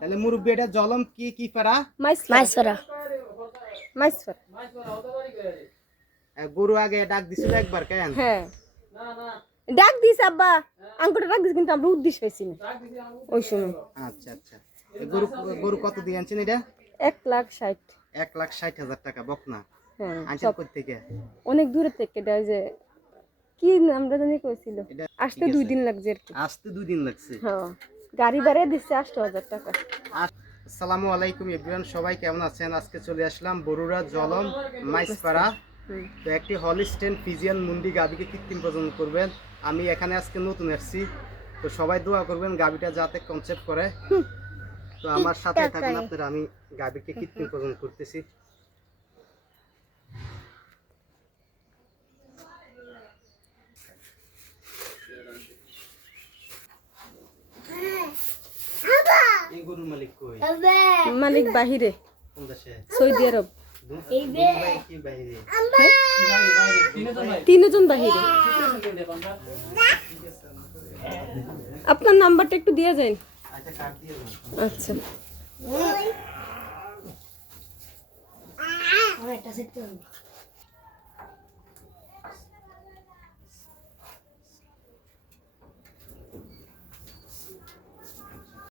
তাহলে মুরব্বি এটা জলম কি কি পারা? মাইসপাড়া। গরু আগে ডাক দিছিল একবার কেন? হ্যাঁ ডাক দিস আব্বা, আঙ্কুটা ডাক দিস, কিন্তু আমরা উদ্দেশ্য পাইছি না ওই সময়। আচ্ছা আচ্ছা। গরু গরু কত দিয়ে আনছেন এটা? 1,60,000। 1,60,000 টাকা বকনা। হ্যাঁ আনছেন কই থেকে? অনেক দূরে থেকে। এটা যে কি নামটা জানি কইছিল, আসতে 2 দিন লাগছে আর কি। আসতে 2 দিন লাগছে। হ্যাঁ গাড়ি ভাড়া দিচ্ছে 8,000 টাকা। আসসালামু আলাইকুম এভরিওয়ান, সবাই কেমন আছেন? আজকে চলে আসলাম বরুড়া জলম মাইসপাড়া। তো একটি হলিস্টেন ফিজিয়ান মুন্ডি গাবিকে কৃত্রিম প্রজনন করবেন। আমি এখানে আজকে নতুন আসছি, তো সবাই দোয়া করবেন গাবিটা যাতে কনসেপ্ট করে। তো আমার সাথে থাকুন আপনারা, আমি গাবিকে কৃত্রিম প্রজনন করতেছি। এই গরুর মালিক কই? মালিক বাহিরে, কোন দেশে? সৌদি আরব। এই ভাই কি বাইরে? তিনজন বাহিরে। আপনার নাম্বারটা একটু দিয়ে যান। আচ্ছা কাট দিয়ে দাও। আচ্ছা